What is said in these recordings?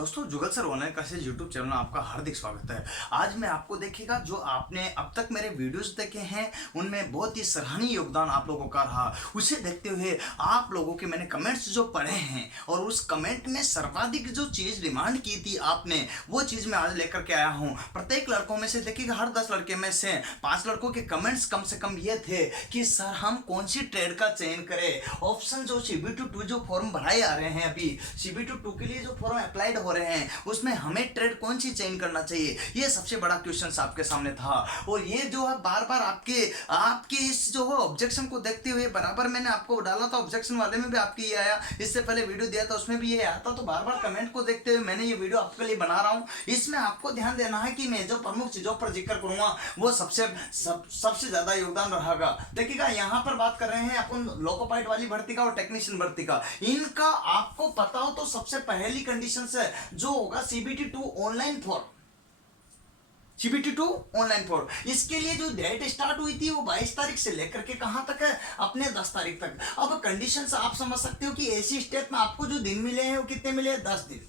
दोस्तों Jugal sir online classes YouTube channel में आपका हार्दिक स्वागत है। आज मैं आपको देखिएगा जो आपने अब तक मेरे वीडियोस देखे हैं उनमें बहुत ही सराहनीय योगदान आप लोगों का रहा। उसे देखते हुए आप लोगों के मैंने कमेंट्स जो पढ़े हैं और उस कमेंट में सर्वाधिक जो चीज़ डिमांड की थी आपने वो चीज़ मैं आज लेकर के आया हूँ। प्रत्येक लड़कों में से देखिएगा हर 10 लड़के में से 5 लड़कों के कमेंट्स कम से कम ये थे कि सर हम कौन सी ट्रेड का चयन करें। ऑप्शन जो CBT2 जो फॉर्म भराए आ रहे हैं, अभी CBT2 के लिए जो फॉर्म अप्लाइड हो रहे हैं उसमें हमें ट्रेड कौन सी चेंज करना चाहिए, ये सबसे बड़ा क्वेश्चन आपके सामने था। और ये जो है बार बार आपके इस जो है ऑब्जेक्शन को देखते हुए बराबर मैंने आपको डाला था, ऑब्जेक्शन वाले में भी आपके ये आया, इससे पहले वीडियो दिया था उसमें भी ये आया था। तो बार बार कमेंट को देखते हुए मैंने ये वीडियो आपके लिए बना रहा हूँ। इसमें आपको ध्यान देना है कि मैं जो प्रमुख चीजों पर जिक्र करूंगा वो सबसे ज्यादा योगदान रहेगा। देखिएगा यहाँ पर बात कर रहे हैं अपन लोको पाइलट वाली भर्ती का और टेक्नीशियन भर्ती का। इनका आपको पता हो तो सबसे पहली कंडीशन है जो होगा CBT2 online form, CBT2 online form. इसके लिए जो डेट स्टार्ट हुई थी वो 22 तारीख से लेकर के कहां तक है, अपने 10 तारीख तक। अब कंडीशंस आप समझ सकते हो कि ऐसी स्टेप में आपको जो दिन मिले हैं वो कितने मिले हैं, 10 दिन।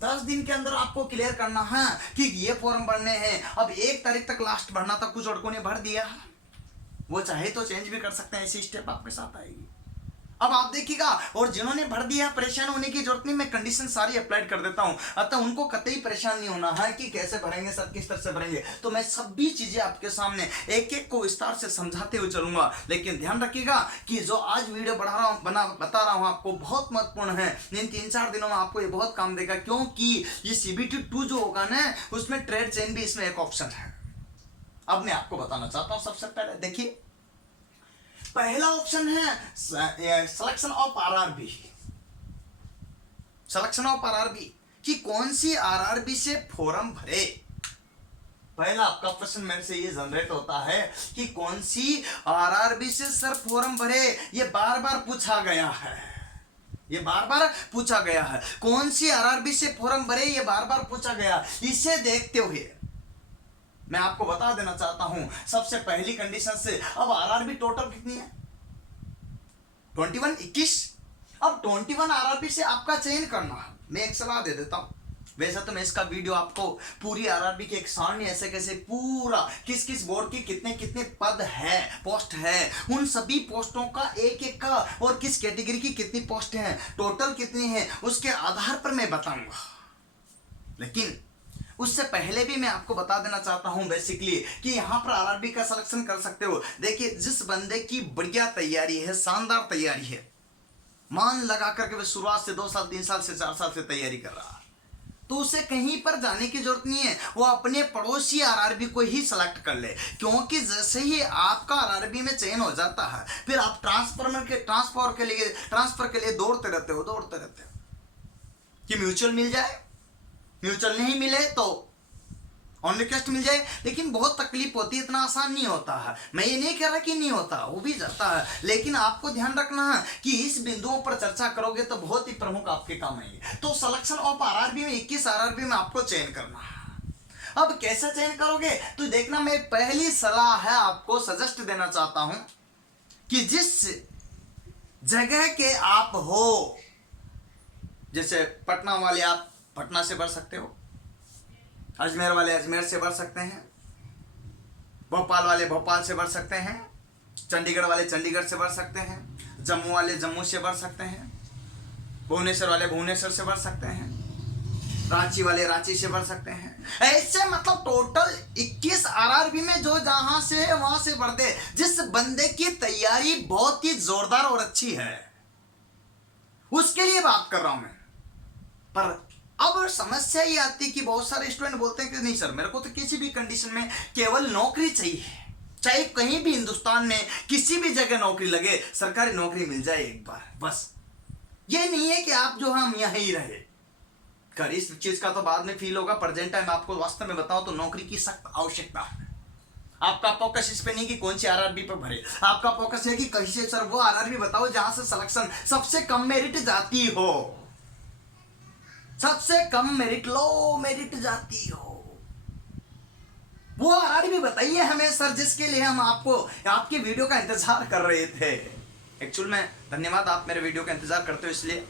10 दिन के अंदर आपको क्लियर करना है कि ये फॉर्म भरने हैं। अब 1 तारीख तक लास्ट भरना था, कुछ लड़कों ने भर दिया, वो चाहे तो चेंज भी कर सकते हैं, ऐसी स्टेप आपके साथ आएगी। अब आप देखिएगा, और जिन्होंने भर दिया परेशान होने की जरूरत नहीं, मैं कंडीशन सारी अप्लाइड कर देता हूं, अतः उनको कतई परेशान नहीं होना है कि कैसे भरेंगे सर, किस तरह से भरेंगे। तो मैं सभी चीजें आपके सामने एक एक को विस्तार से समझाते हुए चलूंगा। लेकिन ध्यान रखिएगा कि जो आज वीडियो बता रहा हूं आपको बहुत महत्वपूर्ण है। इन 3-4 दिनों में आपको ये बहुत काम देगा, क्योंकि ये CBT2 जो होगा ना उसमें ट्रेड चेन भी इसमें एक ऑप्शन है। अब मैं आपको बताना चाहता हूं, सबसे पहले देखिए पहला ऑप्शन है selection of RRB। Selection of RRB कि कौन सी RRB से फॉर्म भरे। पहला आपका प्रश्न मेरे से ये जनरेट होता है कि कौन सी RRB से सर फॉर्म भरे, ये बार बार पूछा गया है, ये बार बार पूछा गया है। कौन सी RRB से फॉर्म भरे ये बार बार पूछा गया। इसे देखते हुए मैं आपको बता देना चाहता हूं सबसे पहली कंडीशन से। अब RRB टोटल कितनी है, 21। अब 21 RRB से आपका चयन करना है। मैं एक सलाह दे देता हूं, वैसे तो मैं इसका वीडियो आपको पूरी RRB की एक सारणी ऐसे कैसे पूरा किस किस बोर्ड की कितने कितने पद है, पोस्ट है, उन सभी पोस्टों का एक एक का और किस कैटेगरी की कितनी पोस्ट है, टोटल कितनी है, उसके आधार पर मैं बताऊंगा। लेकिन उससे पहले भी मैं आपको बता देना चाहता हूं बेसिकली कि यहां पर RRB का सिलेक्शन कर सकते हो। देखिए जिस बंदे की बढ़िया तैयारी है, शानदार तैयारी है, मान लगा करके वह शुरुआत से 2 साल 3 साल से 4 साल से तैयारी कर रहा है, तो उसे कहीं पर जाने की जरूरत नहीं है, वो अपने पड़ोसी RRB को ही सिलेक्ट कर ले। क्योंकि जैसे ही आपका RRB में चयन हो जाता है फिर आप ट्रांसफर के लिए दौड़ते रहते हो कि म्यूचुअल मिल जाए, म्यूचुअल नहीं मिले तो ऑन रिक्वेस्ट मिल जाए। लेकिन बहुत तकलीफ होती है, इतना आसान नहीं होता है। मैं ये नहीं कह रहा कि नहीं होता, वो भी जाता है, लेकिन आपको ध्यान रखना है कि इस बिंदुओं पर चर्चा करोगे तो बहुत ही प्रमुख आपके काम आएंगे। तो सिलेक्शन ऑफ RRB में 21 RRB में आपको चयन करना है। अब कैसे चयन करोगे तो देखना, मैं पहली सलाह है आपको सजेस्ट देना चाहता हूं कि जिस जगह के आप हो, जैसे पटना वाले आप पटना से भर सकते हो, अजमेर वाले अजमेर से भर सकते हैं, भोपाल वाले भोपाल से भर सकते हैं, चंडीगढ़ वाले चंडीगढ़ से भर सकते हैं, जम्मू वाले जम्मू से भर सकते हैं, भुवनेश्वर वाले भुवनेश्वर से भर सकते हैं, रांची वाले रांची से भर सकते हैं। ऐसे मतलब टोटल 21 RRB में जो जहां से है वहां से भर दे। जिस बंदे की तैयारी बहुत ही जोरदार और अच्छी है उसके लिए बात कर रहा हूं मैं। पर अब समस्या ये आती है कि बहुत सारे स्टूडेंट बोलते हैं कि नहीं सर मेरे को तो किसी भी कंडीशन में केवल नौकरी चाहिए, चाहे कहीं भी हिंदुस्तान में किसी भी जगह नौकरी लगे, सरकारी नौकरी मिल जाए एक बार बस। ये नहीं है कि आप जो हम यहीं रहे कर, इस चीज का तो बाद में फील होगा। प्रेजेंट टाइम आपको वास्तव में बताओ तो नौकरी की सख्त आवश्यकता है। आपका फोकस इस पे नहीं कि कौन सी RRB पर भरे, आपका फोकस है कि कैसे सर वो RRB बताओ जहां से सिलेक्शन सबसे कम मेरिट जाती हो, सबसे कम मेरिट, लो मेरिट जाती हो, वो RRB बताइए हमें सर, जिसके लिए हम आपको आपकी वीडियो का इंतजार कर रहे थे। एक्चुअल में धन्यवाद, आप मेरे वीडियो का इंतजार करते हो इसलिए।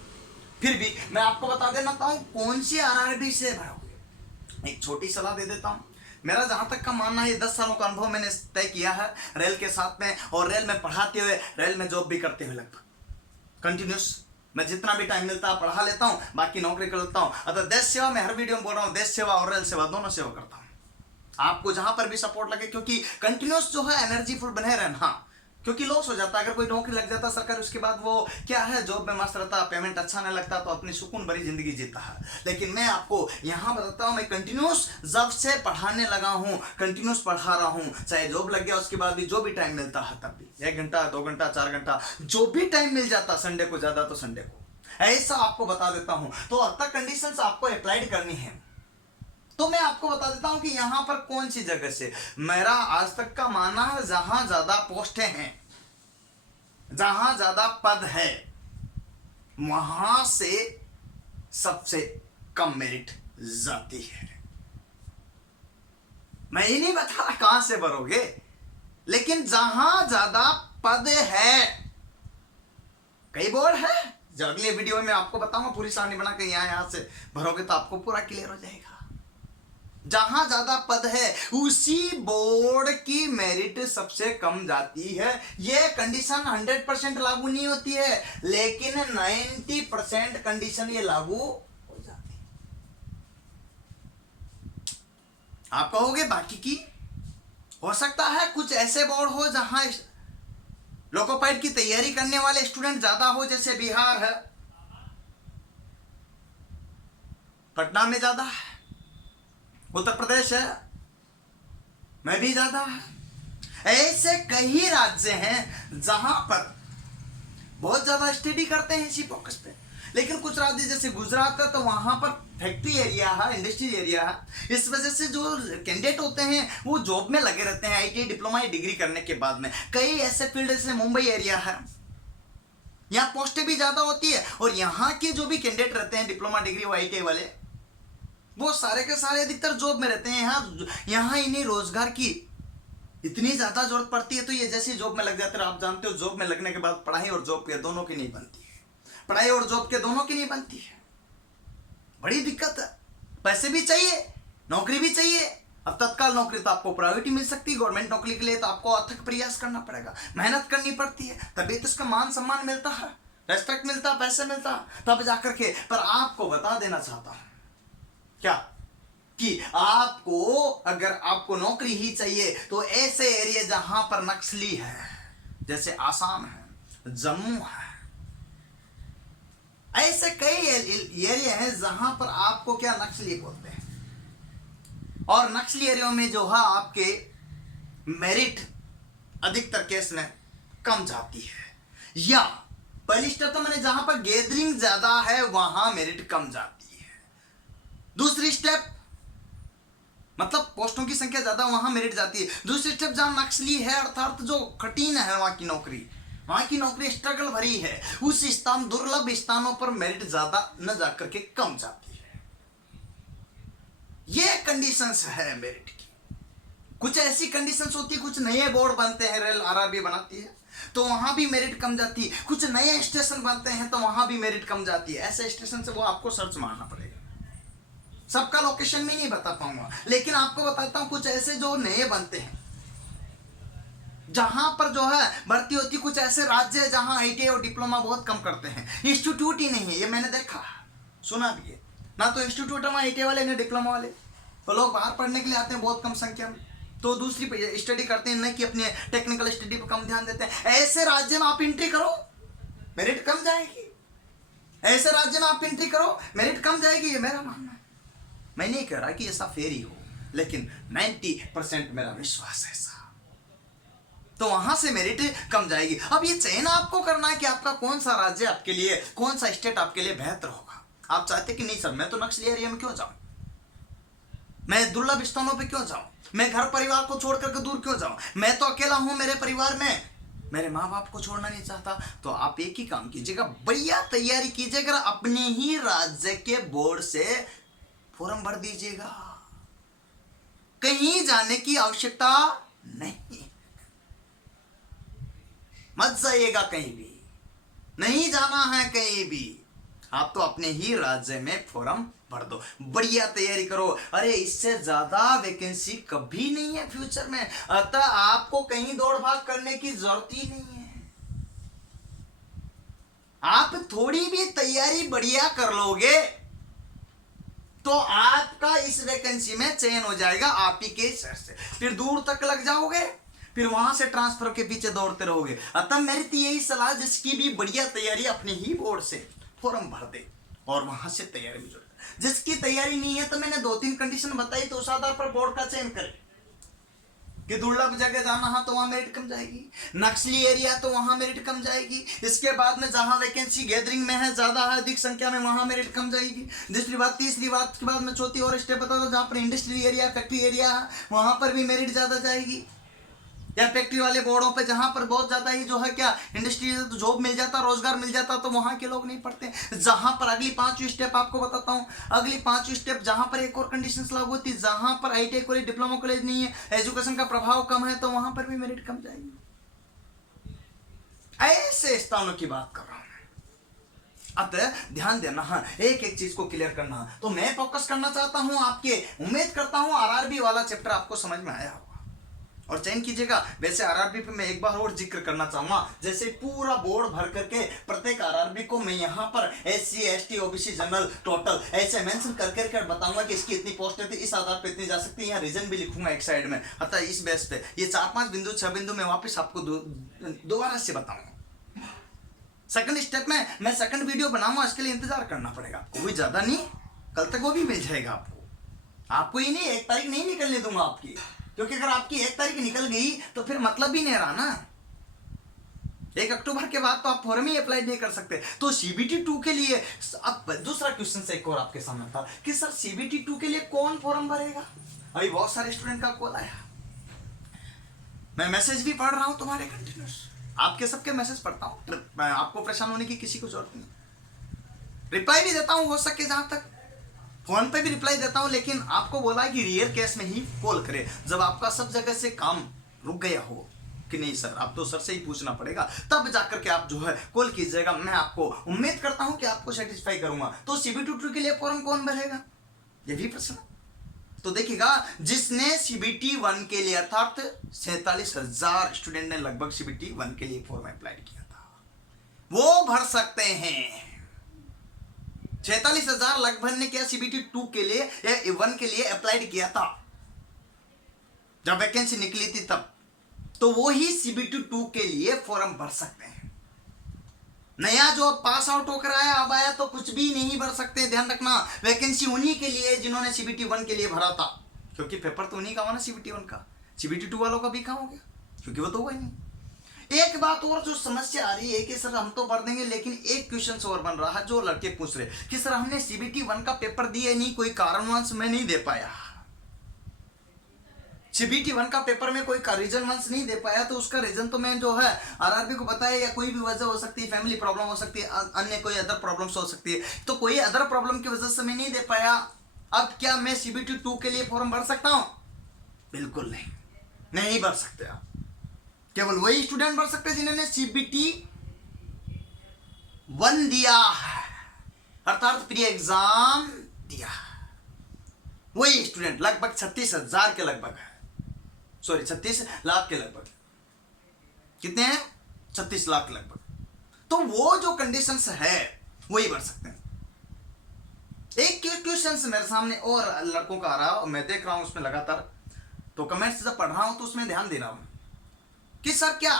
फिर भी मैं आपको बता देना चाहता हूँ कौन सी आरआरबी से भरोगे। एक छोटी सलाह दे देता हूँ। मेरा जहां तक का मानना है, 10 सालों का अनुभव मैंने तय किया है रेल के साथ में, और रेल में पढ़ाते हुए, रेल में जॉब भी करते हुए, लगभग कंटिन्यूस मैं जितना भी टाइम मिलता है पढ़ा लेता हूँ, बाकी नौकरी कर लेता हूँ। अतः देश सेवा में हर वीडियो में बोल रहा हूँ, देश सेवा और रेल सेवा दोनों सेवा करता हूँ। आपको जहां पर भी सपोर्ट लगे, क्योंकि कंटिन्यूस जो है एनर्जीफुल बने रहना। हाँ, क्योंकि लॉस हो जाता है अगर कोई नौकरी लग जाता सरकारी, उसके बाद वो क्या है, जॉब में मस्त रहता, पेमेंट अच्छा नहीं लगता, तो अपनी सुकून भरी जिंदगी जीता है। लेकिन मैं आपको यहाँ बताता हूँ, मैं कंटिन्यूस जब से पढ़ाने लगा हूँ, कंटिन्यूस पढ़ा रहा हूँ, चाहे जॉब लग गया उसके बाद भी जो भी टाइम मिलता है, तब भी 1 घंटा 2 घंटा 4 घंटा जो भी टाइम मिल जाता, संडे को ज्यादा तो संडे को, ऐसा आपको बता देता हूँ। तो अब तक कंडीशंस आपको अप्लाइड करनी है, तो मैं आपको बता देता हूं कि यहां पर कौन सी जगह से। मेरा आज तक का मानना है, जहां ज्यादा पोस्टें हैं, जहां ज्यादा पद है, वहां से सबसे कम मेरिट जाती है। मैं ये नहीं बता रहा कहां से भरोगे, लेकिन जहां ज्यादा पद है, कई बोर्ड है जो अगले वीडियो में आपको बताऊंगा, पूरी सारणी बना के यहां से भरोगे तो आपको पूरा क्लियर हो जाएगा। जहां ज्यादा पद है उसी बोर्ड की मेरिट सबसे कम जाती है। यह कंडीशन 100% लागू नहीं होती है, लेकिन 90% कंडीशन ये लागू हो जाती है। आप कहोगे बाकी की, हो सकता है कुछ ऐसे बोर्ड हो जहां लोकोपाइट की तैयारी करने वाले स्टूडेंट ज्यादा हो, जैसे बिहार है, पटना में ज्यादा है, उत्तर प्रदेश है में भी ज्यादा है। ऐसे कई राज्य हैं जहां पर बहुत ज्यादा स्टडी करते हैं इसी फोकस पे। लेकिन कुछ राज्य जैसे गुजरात है, तो वहां पर फैक्ट्री एरिया है, इंडस्ट्रियल एरिया है, इस वजह से जो कैंडिडेट होते हैं वो जॉब में लगे रहते हैं आईटीआई डिप्लोमा डिग्री करने के बाद में। कई ऐसे फील्ड जैसे मुंबई एरिया है, यहाँ पोस्टें भी ज्यादा होती है, और यहाँ के जो भी कैंडिडेट रहते हैं डिप्लोमा डिग्री और आईटीआई वाले, वो सारे के सारे अधिकतर जॉब में रहते हैं। यहाँ इन्हें रोजगार की इतनी ज्यादा जरूरत पड़ती है, तो ये जैसे जॉब में लग जाते हैं, आप जानते हो जॉब में लगने के बाद पढ़ाई और जॉब के दोनों की नहीं बनती है, पढ़ाई और जॉब के दोनों की नहीं बनती है, बड़ी दिक्कत है। पैसे भी चाहिए, नौकरी भी चाहिए। अब तत्काल नौकरी तो आपको प्रायोरिटी मिल सकती है, गवर्नमेंट नौकरी के लिए तो आपको अथक प्रयास करना पड़ेगा, मेहनत करनी पड़ती है, तभी तो इसका मान सम्मान मिलता है, रेस्पेक्ट मिलता है, पैसे मिलता है, तब जाकर के। पर आपको बता देना चाहता हूं क्या, कि आपको अगर आपको नौकरी ही चाहिए तो ऐसे एरिया जहां पर नक्सली है, जैसे आसाम है, जम्मू है, ऐसे कई एरिया हैं जहां पर आपको क्या नक्सली बोलते हैं, और नक्सली एरिया में जो है आपके मेरिट अधिकतर केस में कम जाती है। या पहली स्टेप तो मैंने, जहां पर गैदरिंग ज्यादा है वहां मेरिट कम जाती है। दूसरी स्टेप मतलब पोस्टों की संख्या ज्यादा, वहां मेरिट जाती है। दूसरी स्टेप जहां नक्सली है, अर्थात जो कठिन है वहां की नौकरी स्ट्रगल भरी है, उस स्थान दुर्लभ स्थानों पर मेरिट ज्यादा न जाकर के कम जाती है। ये कंडीशंस है मेरिट की। कुछ ऐसी कंडीशंस होती है, कुछ नए बोर्ड बनते हैं, रेल आरआरबी बनाती है तो वहां भी मेरिट कम जाती है, कुछ नए स्टेशन बनते हैं तो वहां भी मेरिट कम जाती है। ऐसे स्टेशन से वो आपको सर्च मारना पड़ेगा, सबका लोकेशन में नहीं बता पाऊंगा, लेकिन आपको बताता हूं कुछ ऐसे जो नए बनते हैं जहां पर जो है भर्ती होती। कुछ ऐसे राज्य है जहां आईटीआई और डिप्लोमा बहुत कम करते हैं, इंस्टीट्यूट ही नहीं है, ये मैंने देखा सुना भी है ना, तो इंस्टीट्यूट है आईटीआई वाले ना डिप्लोमा वाले, तो लोग बाहर पढ़ने के लिए आते हैं बहुत कम संख्या में, तो दूसरी स्टडी करते हैं, न कि अपने टेक्निकल स्टडी पर कम ध्यान देते हैं। ऐसे राज्य में आप एंट्री करो, मेरिट कम जाएगी। ऐसे राज्य में आप एंट्री करो, मेरिट कम जाएगी, ये मेरा मानना है। मैं नहीं कह रहा कि ऐसा फेर ही हो, लेकिन 90% मेरा विश्वास है ऐसा, तो वहां से मेरिट कम जाएगी। अब ये चयन आपको करना है कि आपका कौन सा राज्य आपके लिए, कौन सा स्टेट आपके लिए बेहतर होगा। आप चाहते कि नहीं सर मैं तो नक्सली एरिया में क्यों जाऊं, मैं दुर्लभ स्थानों पे क्यों जाऊं, मैं घर परिवार को छोड़ करके दूर क्यों जाऊं, मैं तो अकेला हूं मेरे परिवार में, मेरे माँ बाप को छोड़ना नहीं चाहता, तो आप एक ही काम कीजिएगा, बढ़िया तैयारी कीजिएगा, अपने ही राज्य के बोर्ड से फॉर्म भर दीजिएगा, कहीं जाने की आवश्यकता नहीं, मत जाइएगा कहीं भी, नहीं जाना है कहीं भी, आप तो अपने ही राज्य में फॉर्म भर दो, बढ़िया तैयारी करो। अरे इससे ज्यादा वैकेंसी कभी नहीं है फ्यूचर में, अतः आपको कहीं दौड़ भाग करने की जरूरत ही नहीं है। आप थोड़ी भी तैयारी बढ़िया कर लोगे तो आपका इस वैकेंसी में चयन हो जाएगा आप ही के शहर से, फिर दूर तक लग जाओगे, फिर वहां से ट्रांसफर के पीछे दौड़ते रहोगे। अतः मेरी तो यही सलाह, जिसकी भी बढ़िया तैयारी अपने ही बोर्ड से फॉर्म भर दे और वहां से तैयारी में जुड़। जिसकी तैयारी नहीं है तो मैंने 2-3 कंडीशन बताई, तो उस आधार पर बोर्ड का चयन करे कि दुर्लभ जगह जाना है तो वहां मेरिट कम जाएगी, नक्सली एरिया तो वहां मेरिट कम जाएगी, इसके बाद में जहां वैकेंसी गैदरिंग में है ज्यादा है अधिक संख्या में वहां मेरिट कम जाएगी। दूसरी बात, तीसरी बात के बाद में चौथी और स्टेप बता दो, जहां पर इंडस्ट्रियल एरिया फैक्ट्री एरिया है वहां पर भी मेरिट ज्यादा जाएगी, या फैक्ट्री वाले बोर्डों पे जहां पर बहुत ज्यादा ही जो है क्या इंडस्ट्री जॉब मिल जाता, रोजगार मिल जाता, तो वहां के लोग नहीं पढ़ते। जहां पर अगली 5वीं स्टेप आपको बताता हूं, अगली 5वीं स्टेप जहां पर एक और कंडीशंस लागू होती है, जहां पर आईटीआई कॉलेज डिप्लोमा कॉलेज नहीं है, एजुकेशन का प्रभाव कम है, तो वहां पर भी मेरिट कम जाएगी। ऐसे स्थानों की बात कर रहा हूं। अतः ध्यान देना, हाँ एक एक चीज को क्लियर करना। तो मैं फोकस करना चाहता हूं आपके, उम्मीद करता हूं आरआरबी वाला चैप्टर आपको समझ में आया होगा और चयन कीजिएगा। वैसे आरआरबी पे मैं एक बार और जिक्र करना चाहूंगा, जैसे पूरा बोर्ड भर करके प्रत्येक आरआरबी को मैं यहाँ पर SC ST OBC general total ऐसे मेंशन कर बताऊंगा कि इसकी इतनी पोस्ट है, इस आधार पे इतनी जा सकती है, यहाँ रीजन भी लिखूंगा एक साइड में। अतः इस बेस पे ये 4-5 बिंदु 6 बिंदु में वापस आपको दोबारा से बताऊंगा। सेकंड स्टेप में मैं सेकंड वीडियो बनाऊंगा, इसके लिए इंतजार करना पड़ेगा, कोई ज्यादा नहीं, कल तक वो भी मिल जाएगा आपको ही नहीं, 1 तारीख नहीं निकलने दूंगा आपकी, क्योंकि अगर आपकी 1 तारीख निकल गई तो फिर मतलब भी नहीं रहा ना। 1 अक्टूबर के बाद तो आप फॉर्म ही अप्लाई नहीं कर सकते। तो CBT 2 के लिए अब दूसरा क्वेश्चन से एक और आपके सामने था कि सर CBT 2 के लिए कौन फॉर्म भरेगा। अभी बहुत सारे स्टूडेंट का कॉल आया, मैं मैसेज भी पढ़ रहा हूं तुम्हारे कंटिन्यूस, आपके सबके मैसेज पढ़ता हूं, मैं आपको परेशान होने की किसी को जरूरत नहीं, रिप्लाई भी देता हूं हो सके, जहां तक फोन पे भी रिप्लाई देता हूं, लेकिन आपको बोला कि रियल केस में ही कॉल करें जब आपका सब जगह से काम रुक गया हो कि नहीं सर, आप तो सर से ही पूछना पड़ेगा, तब जाकर के आप जो है कॉल कीजिएगा। मैं आपको उम्मीद करता हूं कि आपको सेटिस्फाई करूंगा। तो CBT 2 के लिए फॉर्म कौन भरेगा, ये भी प्रश्न। तो देखिएगा, जिसने CBT 1 के लिए अर्थात 47,000 स्टूडेंट ने लगभग CBT 1 के लिए फॉर्म अप्लाई किया था, वो भर सकते हैं। 46,000 लगभग ने क्या CBT 2 के लिए या 1 के लिए अप्लाइड किया था जब वैकेंसी निकली थी तब, तो वो ही CBT 2 के लिए फॉर्म भर सकते हैं। नया जो पास आउट होकर आया अब आया तो कुछ भी नहीं भर सकते। ध्यान रखना, वैकेंसी उन्हीं के लिए जिन्होंने CBT 1 के लिए भरा था, क्योंकि पेपर तो उन्हीं का हुआ ना CBT 1 का, CBT 2 वालों का भी कहां हो गया, क्योंकि वो तो हुआ ही नहीं। एक बात और जो समस्या आ रही है कि सर हम तो भर देंगे, लेकिन एक क्वेश्चन और बन रहा है जो लड़के पूछ रहे कि सर हमने CBT 1 का पेपर दिया नहीं, कोई कारणवश मैं नहीं दे पाया, CBT 1 का पेपर में कोई रीजन वंश नहीं दे पाया, तो उसका रीजन तो मैं जो है आरआरबी को बताया, या कोई भी वजह हो सकती है, फैमिली प्रॉब्लम हो सकती है, अन्य कोई अदर प्रॉब्लम्स हो सकती है, तो कोई अदर प्रॉब्लम की वजह से मैं नहीं दे पाया। अब क्या मैं CBT 2 के लिए फॉर्म भर सकता हूं? बिल्कुल नहीं भर सकते आप। केवल वही स्टूडेंट भर सकते जिन्होंने CBT 1 दिया है, अर्थात प्री एग्जाम दिया, वही स्टूडेंट लगभग 36,000 के लगभग है, सॉरी 36 लाख के लगभग, कितने हैं 36 लाख के लगभग। तो वो जो कंडीशंस है वही भर सकते हैं। एक क्वेश्चन मेरे सामने और लड़कों का आ रहा है, मैं देख रहा हूं उसमें लगातार, तो कमेंट्स जब पढ़ रहा हूं तो उसमें ध्यान दे रहा हूं कि सर क्या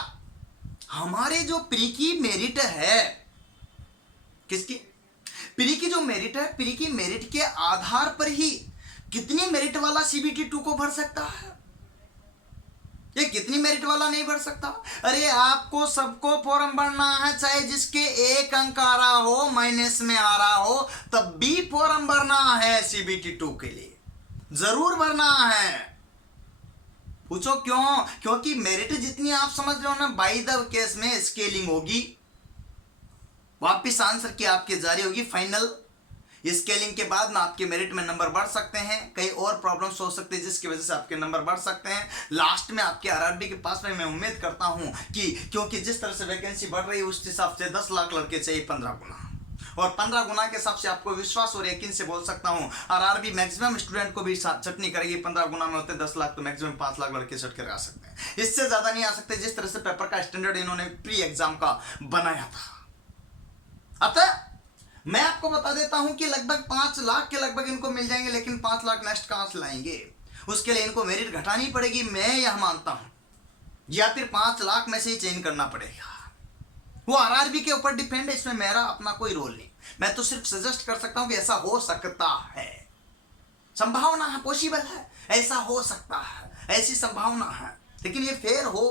हमारे जो प्री की मेरिट है, किसकी प्री की जो मेरिट है, प्री की मेरिट के आधार पर ही कितनी मेरिट वाला CBT 2 को भर सकता है, ये कितनी मेरिट वाला नहीं भर सकता। अरे आपको सबको फॉर्म भरना है, चाहे जिसके 1 अंक आ रहा हो, माइनस में आ रहा हो, तब भी फॉर्म भरना है CBT 2 के लिए, जरूर भरना है। पूछो क्यों? क्योंकि मेरिट जितनी आप समझ रहे हो ना, बाय द केस में स्केलिंग होगी, वापिस आंसर की आपके जारी होगी फाइनल, स्केलिंग के बाद में आपके मेरिट में नंबर बढ़ सकते हैं, कई और प्रॉब्लम्स हो सकते हैं जिसकी वजह से आपके नंबर बढ़ सकते हैं। लास्ट में आपके आरआरबी के पास में मैं उम्मीद करता हूं कि क्योंकि जिस तरह से वैकेंसी बढ़ रही है उस हिसाब से 10 लाख लड़के चाहिए 15 गुना, और 15 गुना के हिसाब से आपको विश्वास और यकीन से बोल सकता हूँ आरआरबी मैक्सिमम स्टूडेंट को भी चटनी करेगी। 15 गुना में होते 10 लाख, तो मैक्सिमम 5 लाख लड़के चट कर आ सकते हैं, इससे ज्यादा नहीं आ सकते जिस तरह से पेपर का स्टैंडर्ड इन्होंने प्री एग्जाम का बनाया था। अतः मैं आपको बता देता हूं कि लगभग 5 लाख के लगभग इनको मिल जाएंगे, लेकिन 5 लाख नेक्स्ट कहां से लाएंगे? उसके लिए इनको मेरिट घटानी पड़ेगी, मैं यह मानता हूं, या फिर 5 लाख में से ही चेंज करना पड़ेगा। वो आरआरबी के ऊपर डिपेंड है, इसमें मेरा अपना कोई रोल नहीं। मैं तो सिर्फ सजेस्ट कर सकता हूं कि ऐसा हो सकता है, संभावना है, पॉसिबल है, ऐसा हो सकता है, ऐसी संभावना है। लेकिन ये फेयर हो,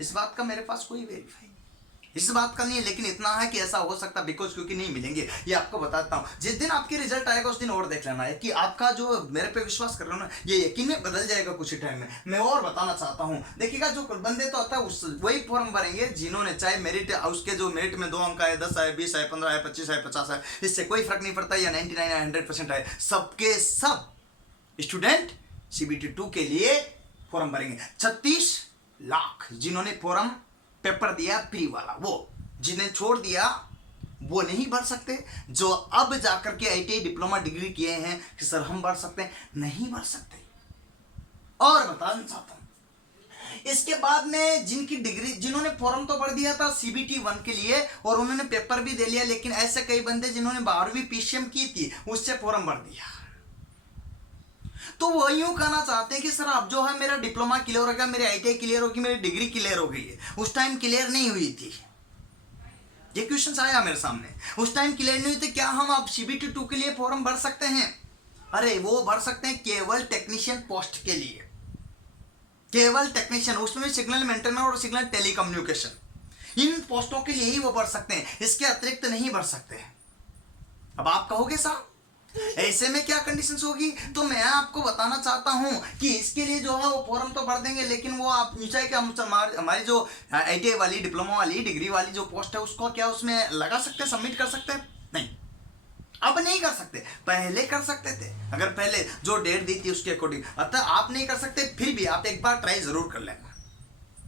इस बात का मेरे पास कोई वेरीफाई नहीं, इस बात का नहीं है। लेकिन इतना है कि ऐसा हो सकता, बिकॉज क्योंकि नहीं मिलेंगे, ये आपको बताता हूं। जिस दिन आपकी रिजल्ट आएगा उस दिन और देख लेना है कि आपका जो मेरे पे विश्वास कर रहे हो ना, ये यकीन में बदल जाएगा कुछ ही टाइम में। मैं और बताना चाहता हूं, देखिएगा जो बंदे तो आता है उस वही फॉर्म भरेंगे जिन्होंने चाहे मेरिट, उसके जो मेरिट में 2 अंक आए, 10 आए, 20 आए, 15 आए, 25 आए, 50 आए, इससे कोई फर्क नहीं पड़ता, या 99 या 100% आए, सबके सब स्टूडेंट CBT 2 के लिए फॉर्म भरेंगे। 36 लाख जिन्होंने फॉर्म पेपर दिया प्री वाला, वो जिन्हें छोड़ दिया वो नहीं भर सकते। जो अब जाकर के ITI डिप्लोमा डिग्री किए हैं कि सर हम भर सकते हैं, नहीं भर सकते। और बताना चाहता हूं, इसके बाद में जिनकी डिग्री, जिन्होंने फॉर्म तो भर दिया था CBT 1 के लिए और उन्होंने पेपर भी दे लिया, लेकिन ऐसे कई बंदे जिन्होंने 12वीं PCM की थी उससे फॉर्म भर दिया, तो वो यूं कहना चाहते हैं कि सर अब जो है मेरा डिप्लोमा क्लियर हो गया, मेरी ITI क्लियर होगी, मेरी डिग्री क्लियर हो गई है, उस टाइम क्लियर नहीं हुई थी। ये क्वेश्चन आया मेरे सामने, उस टाइम क्लियर नहीं हुई थी, क्या हम अब CBT 2 के लिए फॉर्म भर सकते हैं? अरे वो भर सकते हैं केवल टेक्नीशियन पोस्ट के लिए, केवल टेक्नीशियन, उसमें सिग्नल मेंटेनर और सिग्नल टेलीकम्युनिकेशन, इन पोस्टों के लिए ही वो भर सकते हैं, इसके अतिरिक्त नहीं भर सकते। अब आप कहोगे साहब ऐसे में क्या कंडीशंस होगी, तो मैं आपको बताना चाहता हूं कि इसके लिए जो है वो फॉर्म तो भर देंगे, लेकिन वो आप नीचे कि हमारी जो ITI वाली, डिप्लोमा वाली, डिग्री वाली जो पोस्ट है उसको क्या उसमें लगा सकते हैं, सबमिट कर सकते हैं? नहीं, अब नहीं कर सकते, पहले कर सकते थे, अगर पहले जो डेट दी थी उसके अकॉर्डिंग। अतः आप नहीं कर सकते, फिर भी आप एक बार ट्राई जरूर कर लेना,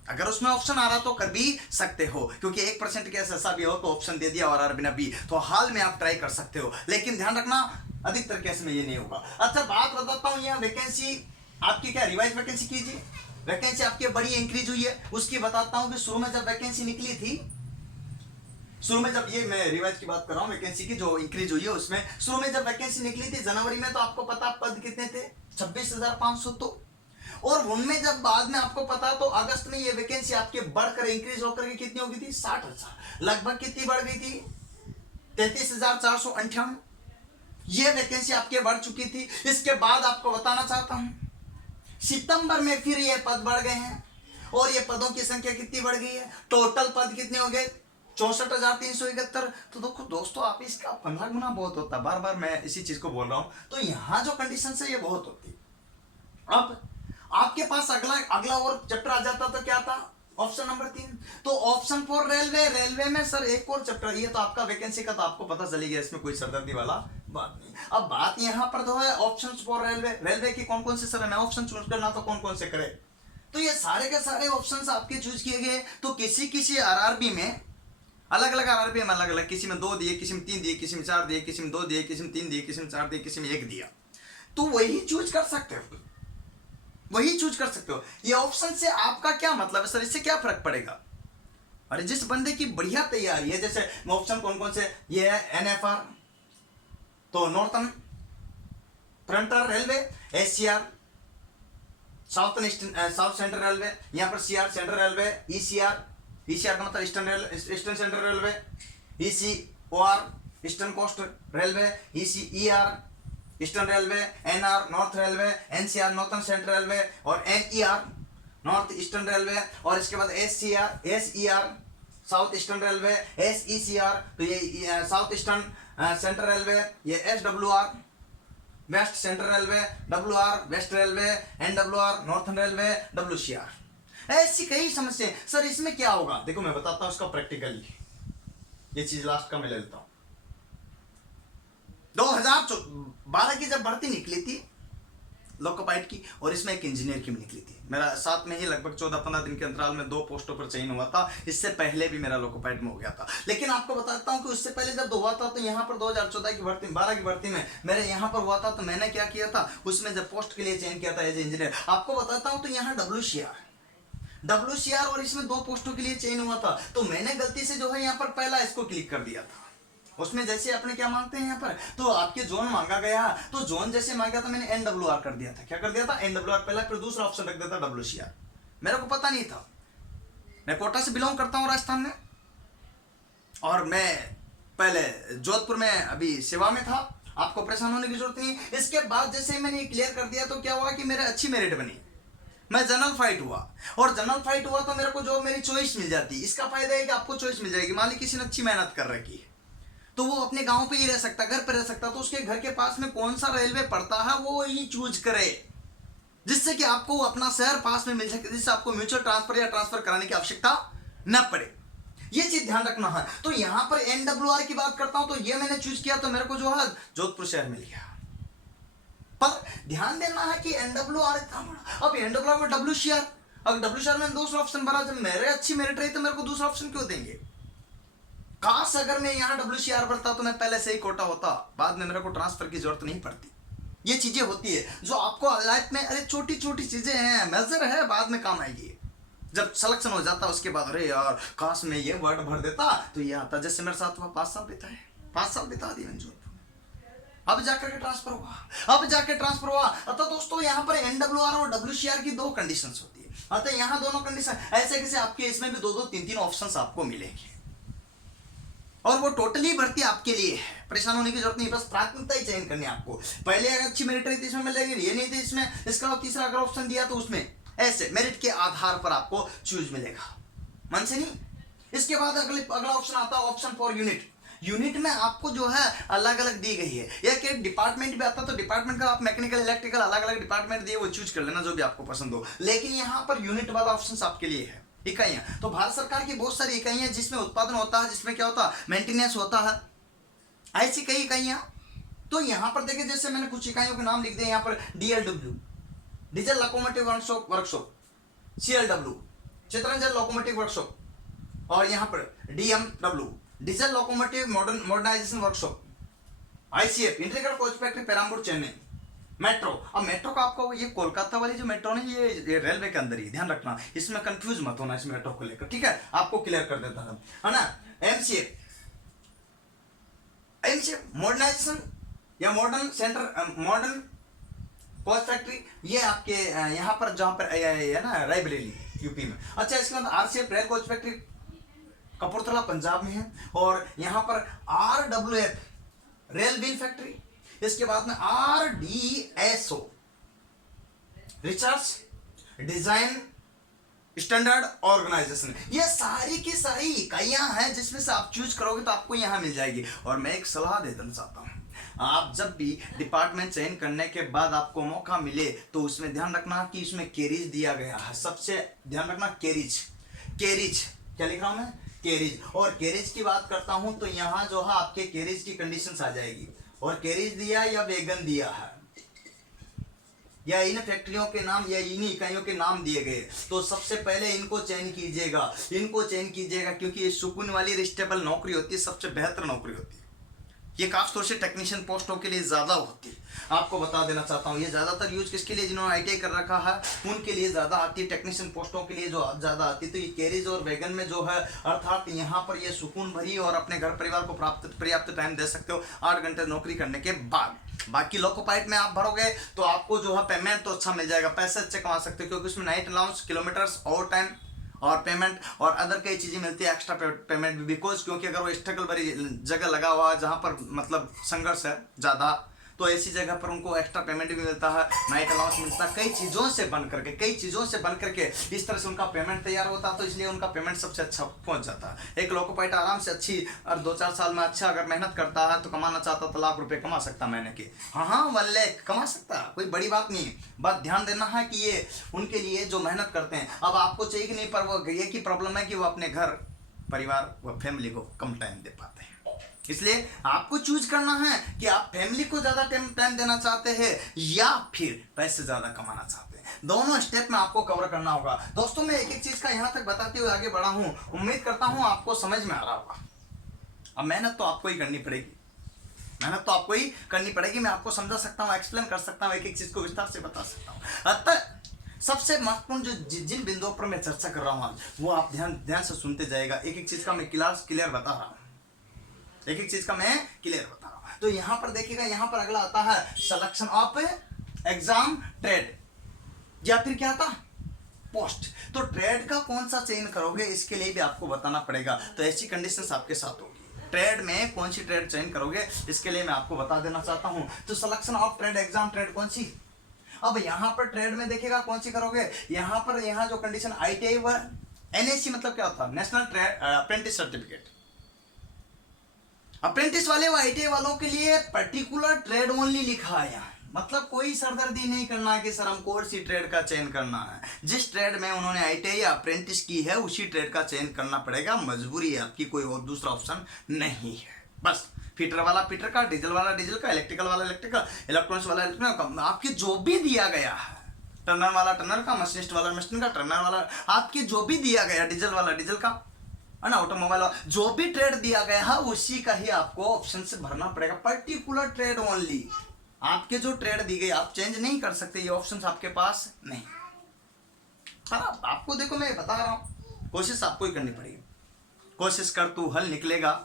अगर उसमें ऑप्शन आ रहा तो कर भी सकते हो, क्योंकि 1% केस ऐसा भी हो तो ऑप्शन दे दिया और बिना भी, तो हाल में आप ट्राई कर सकते हो, लेकिन ध्यान रखना अधिकतर केस में ये नहीं होगा। अच्छा बात बताता हूँ, यह वैकेंसी आपकी क्या रिवाइज वैकेंसी कीजिए, वैकेंसी आपकी बड़ी इंक्रीज हुई है, उसकी बताता हूँ कि शुरू में जब वैकेंसी निकली थी, शुरू में जब, ये मैं रिवाइज की बात कर रहा हूँ, वैकेंसी की जो इंक्रीज हुई है उसमें, शुरू में जब वैकेंसी निकली थी जनवरी में, तो आपको पता पद कितने थे? 26,500। तो और उनमें जब बाद में आपको पता, तो अगस्त में ये वैकेंसी आपके बढ़कर इंक्रीज होकर के कितनी हो गई थी? 60,000, लगभग कितनी बढ़ गई थी? 33,458। ये वैकेंसी आपके बढ़ चुकी थी। इसके बाद आपको बताना चाहता हूं सितंबर में फिर ये पद बढ़ गए हैं, और ये पदों की संख्या कितनी बढ़ गई है? टोटल पद कितने हो गए? 64,371। तो देखो दोस्तों, आप इसका 15 गुना बहुत होता, बार बार मैं इसी चीज को बोल रहा हूं, तो यहां जो कंडीशन है ये बहुत होती। अब आपके पास अगला और चैप्टर आ जाता तो क्या था? Option number 3। तो ऑप्शन 4 रेलवे, रेलवे में सर एक और चैप्टर, ये तो आपका वैकेंसी का तो आपको पता चली गया, इसमें कोई सरदर्दी वाला बात नहीं। अब बात यहां पर तो है ऑप्शन 4 रेलवे, रेलवे की कौन कौन से सर मैं ऑप्शन चूज करना तो कौन कौन से करे, तो ये सारे के सारे ऑप्शंस आपके चूज किए गए। तो किसी आरआरबी में अलग अलग, आरआरबी में अलग अलग, किसी में 2 दिए, किसी में 3 दिए, किसी में 4 दिए, किसी में 2 दिए, किसी में 3 दिए, किसी में 4 दिए, किसी में 1 दिया, तो वही चूज कर सकते हो, वही चूज कर सकते हो। ये ऑप्शन से आपका क्या मतलब है सर, इससे क्या फर्क पड़ेगा? अरे जिस बंदे की बढ़िया तैयारी है, जैसे ऑप्शन कौन कौन से, ये है NFR, तो northern frontier railway, SCR south central railway, यहाँ पर CR सेंट्रल रेलवे, ECR का मतलब eastern central railway, ECOR eastern coast railway, ER eastern railway, NR north railway, NCR northern central railway, और NER नॉर्थ ईस्टर्न रेलवे, और इसके बाद SER south eastern railway, SECR तो ये साउथ ईस्टर्न सेंट्रल रेलवे, ये SWR west central railway, WR west railway, NWR northern railway, WCR। ऐसी कई समस्या। सर इसमें क्या होगा, देखो मैं बताता हूं इसका प्रैक्टिकली, ये चीज लास्ट का मैं ले लेता हूं। 2012 की जब भर्ती निकली थी, लोकोपाइट की और इसमें एक इंजीनियर की भी निकली थी। मेरा साथ में ही लगभग 14-15 दिन के अंतराल में 2 पोस्टों पर चयन हुआ था। इससे पहले भी मेरा लोकोपाइट में हो गया था। लेकिन आपको बताता हूँ कि उससे पहले जब हुआ था तो यहाँ पर 2014 की भर्ती 12 की भर्ती में मेरे यहाँ पर हुआ था, तो मैंने क्या किया था, उसमें जब पोस्ट के लिए चयन किया था एज इंजीनियर, आपको बताता हूँ तो यहाँ WCR और इसमें 2 पोस्टों के लिए चयन हुआ था। तो मैंने गलती से जो है यहाँ पर पहला इसको क्लिक कर दिया था। उसमें जैसे अपने क्या मांगते हैं यहाँ पर, तो आपके जोन मांगा गया, तो जोन जैसे मांगा था मैंने NWR कर दिया था। क्या कर दिया था? NWR पहला, फिर दूसरा ऑप्शन रख दिया था WCR। मेरे को पता नहीं था, मैं कोटा से बिलोंग करता हूँ राजस्थान में, और मैं पहले जोधपुर में अभी सेवा में था। आपको परेशान होने की जरूरत नहीं। इसके बाद जैसे मैंने क्लियर कर दिया तो क्या हुआ कि मेरे अच्छी मेरिट बनी, मैं जनरल फाइट हुआ, और जनरल फाइट हुआ तो मेरे को जो मेरी चॉइस मिल जाती। इसका फायदा है कि आपको चॉइस मिल जाएगी। मान ली किसी ने अच्छी मेहनत कर रखी है तो वो अपने गांव पे ही रह सकता, घर पे रह सकता, तो उसके घर के पास में कौन सा रेलवे पड़ता है वो ही चूज करे, जिससे कि आपको अपना शहर पास में मिल सके, जिससे आपको म्यूचुअल ट्रांसफर या ट्रांसफर कराने की आवश्यकता न पड़े। ये चीज ध्यान रखना है। तो यहाँ पर NWR की बात करता हूं तो ये मैंने चूज किया, तो मेरे को जो है जोधपुर शहर मिल गया। पर ध्यान देना है कि NWR इतना बड़ा, अब NWR में WCR, अब WCR में दूसरा ऑप्शन भरा, जब मेरे अच्छी मेरिट रही तो मेरे को दूसरा ऑप्शन क्यों देंगे? काश अगर मैं यहाँ WCR भरता तो मैं पहले से ही कोटा होता, बाद में मेरे को ट्रांसफर की जरूरत नहीं पड़ती। ये चीजें होती है जो आपको लाइफ में, अरे छोटी छोटी चीजें हैं, मेजर है, बाद में काम आएगी। जब सिलेक्शन हो जाता उसके बाद अरे यार काश मैं ये वर्ड भर देता तो ये आता। जैसे मेरे साथ हुआ, 5 साल बिताए, 5 साल बिता दिए मैंने जोधपुर में, अब जाकर के ट्रांसफर हुआ। अतः दोस्तों यहाँ पर NWR और WCR की 2 कंडीशन होती है। अतः यहाँ दोनों कंडीशन ऐसे कैसे आपके इसमें भी 2-2, 3-3 ऑप्शन आपको मिलेंगे, और वो टोटली भर्ती आपके लिए है। परेशान होने की जरूरत नहीं, बस प्राथमिकता ही चयन करनी है आपको। पहले अगर अच्छी मेरिट रही थी इसमें मिलेगी, ये नहीं थी इसमें, इसका तीसरा अगर ऑप्शन दिया तो उसमें ऐसे मेरिट के आधार पर आपको चूज मिलेगा, मन से नहीं। इसके बाद अगला ऑप्शन आता है ऑप्शन फॉर यूनिट में आपको जो है अलग अलग दी गई है। एक डिपार्टमेंट भी आता है, तो डिपार्टमेंट का आप मैकेनिकल, इलेक्ट्रिकल अलग अलग डिपार्टमेंट दिए, वो चूज कर लेना जो भी आपको पसंद हो। लेकिन यहाँ पर यूनिट वाला ऑप्शन आपके लिए है। इकाइयां, तो भारत सरकार की बहुत सारी इकाइयां जिसमें उत्पादन होता है, जिसमें क्या होता है, मेंटेनेंस होता है, ऐसी कई इकाइयां। तो यहां पर देखिए, जैसे मैंने कुछ इकाइयों के नाम लिख दिए यहाँ पर, DLW diesel locomotive workshop, CLW Chittaranjan locomotive workshop, और यहाँ पर DMW diesel locomotive modernisation workshop, ICF integrated coach factory Perambur Chennai. Metro, अब मेट्रो का आपको ये कोलकाता वाली जो मेट्रो नहीं, ये रेलवे के अंदर ही, ध्यान रखना, इसमें कंफ्यूज मत होना इस मेट्रो को लेकर, ठीक है, आपको क्लियर कर देता है ना। MCF मॉडर्नाइजेशन या मॉडर्न कोच फैक्ट्री, ये आपके यहाँ पर जहाँ पर है ना, रायबरेली यूपी में। अच्छा, इसके बाद RCF rail coach factory Kapurthala Punjab में है, और यहाँ पर RWF रेल व्हील फैक्ट्री। इसके बाद में RDSO research design standard organisation. ये सारी की सारी इकाइयां हैं जिसमें से आप चूज करोगे तो आपको यहां मिल जाएगी। और मैं एक सलाह देना चाहता हूं, आप जब भी डिपार्टमेंट चयन करने के बाद आपको मौका मिले तो उसमें ध्यान रखना कि इसमें केरीज दिया गया है। सबसे ध्यान रखना, केरीज क्या लिख रहा हूं मैं, केरीज। और केरीज की बात करता हूं तो यहां जो है आपके केरीज की कंडीशंस आ जाएगी, और केरीज दिया या वेगन दिया है, या इन फैक्ट्रियों के नाम या इन इकाइयों के नाम दिए गए, तो सबसे पहले इनको चयन कीजिएगा, क्योंकि ये सुकून वाली रिस्टेबल नौकरी होती है, सबसे बेहतर नौकरी होती है। ये खास तौर से टेक्नीशियन पोस्टों के लिए ज़्यादा होती है। आपको बता देना चाहता हूँ, ये ज़्यादातर यूज किसके लिए, जिन्होंने ITI कर रखा है उनके लिए ज़्यादा आती है, टेक्नीशियन पोस्टों के लिए जो ज़्यादा आती है। तो ये कैरिज और वैगन में जो है, अर्थात यहाँ पर ये सुकून भरी और अपने घर परिवार को पर्याप्त टाइम दे सकते हो 8 घंटे नौकरी करने के बाद। बाकी लोकोपाइट में आप भरोगे तो आपको जो है पेमेंट तो अच्छा मिल जाएगा, पैसे अच्छे कमा सकते हो, क्योंकि उसमें night allowance, kilometres, over time और पेमेंट और अदर कई चीज़ें मिलती है, एक्स्ट्रा पेमेंट भी। बिकॉज क्योंकि अगर वो स्ट्रगल भरी जगह लगा हुआ है जहाँ पर मतलब संघर्ष है ज़्यादा, तो ऐसी जगह पर उनको एक्स्ट्रा पेमेंट भी मिलता है, नाइट अलाउंस मिलता है, कई चीज़ों से बन करके इस तरह से उनका पेमेंट तैयार होता है। तो इसलिए उनका पेमेंट सबसे अच्छा पहुंच जाता है। एक लोकोपाइट आराम से अच्छी और 2-4 साल में अच्छा अगर मेहनत करता है तो कमाना चाहता तो लाख रुपए कमा सकता महीने के, हाँ 1 लाख कमा सकता, कोई बड़ी बात नहीं है। बात ध्यान देना है कि ये उनके लिए जो मेहनत करते हैं, अब आपको चाहिए कि नहीं, पर वो ये की प्रॉब्लम है कि वो अपने घर परिवार व फैमिली को कम टाइम दे पाते हैं। इसलिए आपको चूज करना है कि आप फैमिली को ज्यादा टाइम देना चाहते हैं या फिर पैसे ज्यादा कमाना चाहते हैं। दोनों स्टेप में आपको कवर करना होगा। दोस्तों मैं एक एक चीज का यहां तक बताते हुए आगे बढ़ा हूं, उम्मीद करता हूं आपको समझ में आ रहा होगा। अब मेहनत तो आपको ही करनी पड़ेगी, मेहनत तो आपको ही करनी पड़ेगी। मैं आपको समझा सकता हूँ, एक्सप्लेन कर सकता हूँ, एक एक चीज को विस्तार से बता सकता हूँ। अतः सबसे महत्वपूर्ण जो जिन बिंदुओं पर मैं चर्चा कर रहा हूँ आज, वो आप ध्यान से सुनते जाएगा। एक एक चीज का मैं क्लियर बता रहा हूँ, एक एक चीज का मैं क्लियर बता रहा हूँ। तो यहाँ पर देखिएगा, यहाँ पर अगला आता है सिलेक्शन ऑफ एग्जाम ट्रेड, या फिर क्या आता पोस्ट। तो ट्रेड का कौन सा चयन करोगे, इसके लिए भी आपको बताना पड़ेगा। तो ऐसी कंडीशंस आपके साथ होगी, ट्रेड में कौन सी ट्रेड चयन करोगे इसके लिए मैं आपको बता देना चाहता हूं। तो selection of trade exam trade कौन सी। अब यहां पर ट्रेड में देखिएगा कौन सी करोगे। यहां जो कंडीशन आईटीआई व एनएससी मतलब क्या होता है, national trade apprentice certificate. Apprentice वाले व आईटीआई वालों के लिए पर्टिकुलर ट्रेड ओनली लिखा है यहाँ, मतलब कोई सरदर्दी नहीं करना है कि सर हमको और सी ट्रेड का चयन करना है। जिस ट्रेड में उन्होंने आईटीआई या अप्रेंटिस की है उसी ट्रेड का चयन करना पड़ेगा, मजबूरी है आपकी, कोई और दूसरा ऑप्शन नहीं है। बस फिटर वाला फिटर का, डीजल वाला डीजल का, इलेक्ट्रिकल वाला इलेक्ट्रिकल, इलेक्ट्रॉनिक्स वाला इलेक्ट्रॉनिक का, आपकी जो भी दिया गया है, टर्नर वाला टर्नर का, मशीनिस्ट वाला मशीन का, टर्नर वाला, आपकी जो भी दिया गया, डीजल वाला डीजल का, है ना, ऑटोमोबाइल वाला, जो भी ट्रेड दिया गया है उसी का ही आपको ऑप्शन से भरना पड़ेगा। पर्टिकुलर ट्रेड ओनली, आपके जो ट्रेड दी गई आप चेंज नहीं कर सकते, ये ऑप्शंस आपके पास नहीं है ना। आपको देखो मैं बता रहा हूं, कोशिश आपको ही करनी पड़ेगी। कोशिश कर तू हल निकलेगा,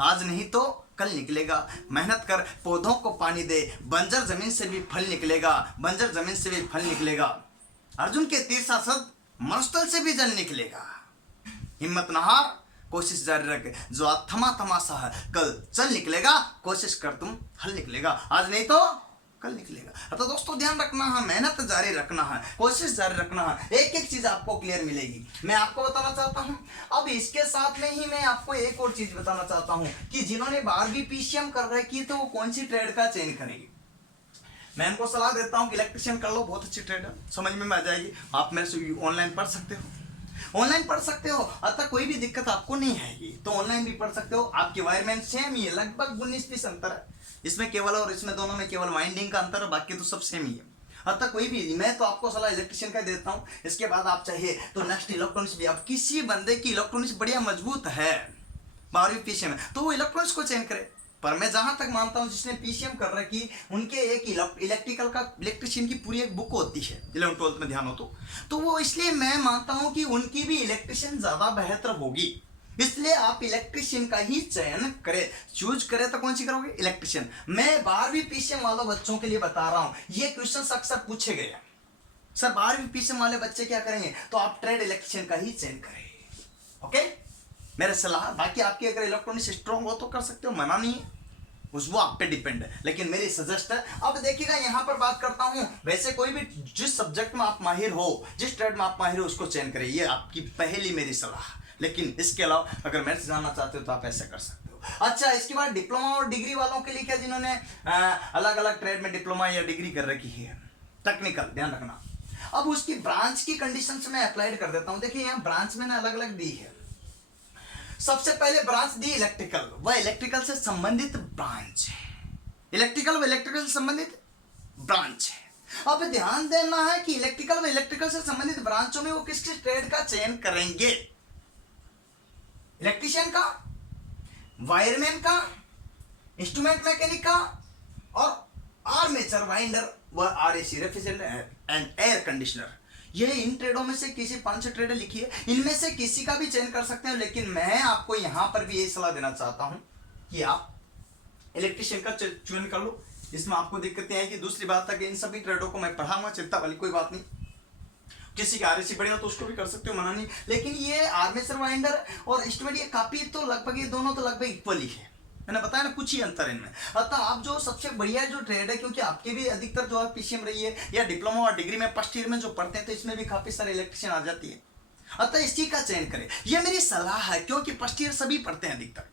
आज नहीं तो कल निकलेगा। मेहनत कर, पौधों को पानी दे, बंजर जमीन से भी फल निकलेगा, बंजर जमीन से भी फल निकलेगा। अर्जुन के तीर सा शब्द मरुस्थल से भी जल निकलेगा। हिम्मत न हार, कोशिश जारी रख, जो आज थमा थमासा है कल चल निकलेगा। कोशिश कर तुम हल निकलेगा, आज नहीं तो कल निकलेगा। तो दोस्तों ध्यान रखना है, मेहनत जारी रखना है, कोशिश जारी रखना है, एक एक चीज आपको क्लियर मिलेगी। मैं आपको बताना चाहता हूं, अब इसके साथ में ही मैं आपको एक और चीज बताना चाहता हूं कि जिन्होंने 12वीं पीसीएम कर रखी है तो वो कौन सी ट्रेड का चयन करेंगे। मैं इनको सलाह देता हूं कि इलेक्ट्रिशियन कर लो, बहुत अच्छी ट्रेड है, समझ में आ जाएगी। आप मेरे से ऑनलाइन पढ़ सकते हो, ऑनलाइन पढ़ सकते हो, अतः कोई भी दिक्कत आपको नहीं आएगी। तो ऑनलाइन भी पढ़ सकते हो, आपकी वायरमैन सेम ही है, लगभग 19-20 अंतर है इसमें केवल, और इसमें दोनों में केवल वाइंडिंग का अंतर है, बाकी तो सब सेम ही है। अतः कोई भी, मैं तो आपको सलाह इलेक्ट्रिशियन का देता हूँ। इसके बाद आप चाहिए तो नेक्स्ट इलेक्ट्रॉनिक्स भी, अब किसी बंदे की इलेक्ट्रॉनिक्स बढ़िया मजबूत है 12वीं पीसीएम में तो वो इलेक्ट्रॉनिक्स को चयन करे। पर मैं जहां तक मानता हूं जिसने पीसीएम कर रखी उनके एक इलेक्ट्रिकल का, इलेक्ट्रिशियन की पूरी एक बुक होती है 11th-12th में, ध्यान हो तो वो, इसलिए मैं मानता हूं कि उनकी भी इलेक्ट्रिशियन ज्यादा बेहतर होगी। इसलिए आप इलेक्ट्रिशियन का ही चयन करें, चूज करें तो कौन सी करोगे, इलेक्ट्रिशियन। मैं 12वीं पीसीएम वालों बच्चों के लिए बता रहा हूं, ये क्वेश्चन अक्सर पूछे गए, सर 12वीं पीसीएम वाले बच्चे क्या करेंगे, तो आप ट्रेड इलेक्ट्रिशियन का ही चयन करें। ओके, मेरे सलाह। बाकी आपकी अगर इलेक्ट्रॉनिक्स स्ट्रॉन्ग हो तो कर सकते हो, मना नहीं है, वो आप पे डिपेंड है, लेकिन मेरी सजेस्ट है। अब देखिएगा यहाँ पर बात करता हूँ, वैसे कोई भी जिस सब्जेक्ट में आप माहिर हो, जिस ट्रेड में आप माहिर हो उसको चयन करें, ये आपकी पहली मेरी सलाह। लेकिन इसके अलावा अगर मेरे से जानना चाहते हो तो आप ऐसा कर सकते हो। अच्छा, इसके बाद डिप्लोमा और डिग्री वालों के लिए क्या, जिन्होंने अलग अलग ट्रेड में डिप्लोमा या डिग्री कर रखी है, टेक्निकल, ध्यान रखना। अब उसकी ब्रांच की कंडीशन में अप्लाइड कर देता हूँ। देखिए यहाँ ब्रांच में ना अलग अलग दी है। सबसे पहले ब्रांच दी इलेक्ट्रिकल, वह इलेक्ट्रिकल से संबंधित ब्रांच है, इलेक्ट्रिकल व इलेक्ट्रिकल से संबंधित ब्रांच है। अब ध्यान देना है कि इलेक्ट्रिकल व इलेक्ट्रिकल से संबंधित ब्रांचों में वो किस किस ट्रेड का चयन करेंगे, इलेक्ट्रिशियन का, वायरमैन का, इंस्ट्रूमेंट मैकेनिक का, और आर्मेचर वाइंडर व RAC, refrigerator and air conditioner. ये इन ट्रेडों में से किसी 5-6 ट्रेडें लिखी है, इनमें से किसी का भी चयन कर सकते हैं। लेकिन मैं आपको यहां पर भी यही सलाह देना चाहता हूं कि आप इलेक्ट्रिशियन का चयन कर लो। इसमें आपको दिक्कतें आएगी। दूसरी बात है कि इन सभी ट्रेडों को मैं पढ़ाऊंगा, चिंता वाली कोई बात नहीं। किसी का आरएसी बढ़िया तो उसको भी कर सकते हो, मना नहीं। लेकिन ये आर्मेचर वाइंडर और इंस्ट्रूमेंट, ये काफी तो लगभग, ये दोनों तो लगभग इक्वल ही है, मैंने बताया ना, कुछ ही अंतर इनमें। अतः आप जो सबसे बढ़िया जो ट्रेड है, क्योंकि आपके भी अधिकतर जो आप पीसीएम रही है या डिप्लोमा और डिग्री में फर्स्ट ईयर में जो पढ़ते हैं, तो इसमें भी काफी सारे इलेक्ट्रिशियन आ जाती है। अतः इसी का चयन करें, यह मेरी सलाह है, क्योंकि फर्स्ट ईयर सभी पढ़ते हैं अधिकतर,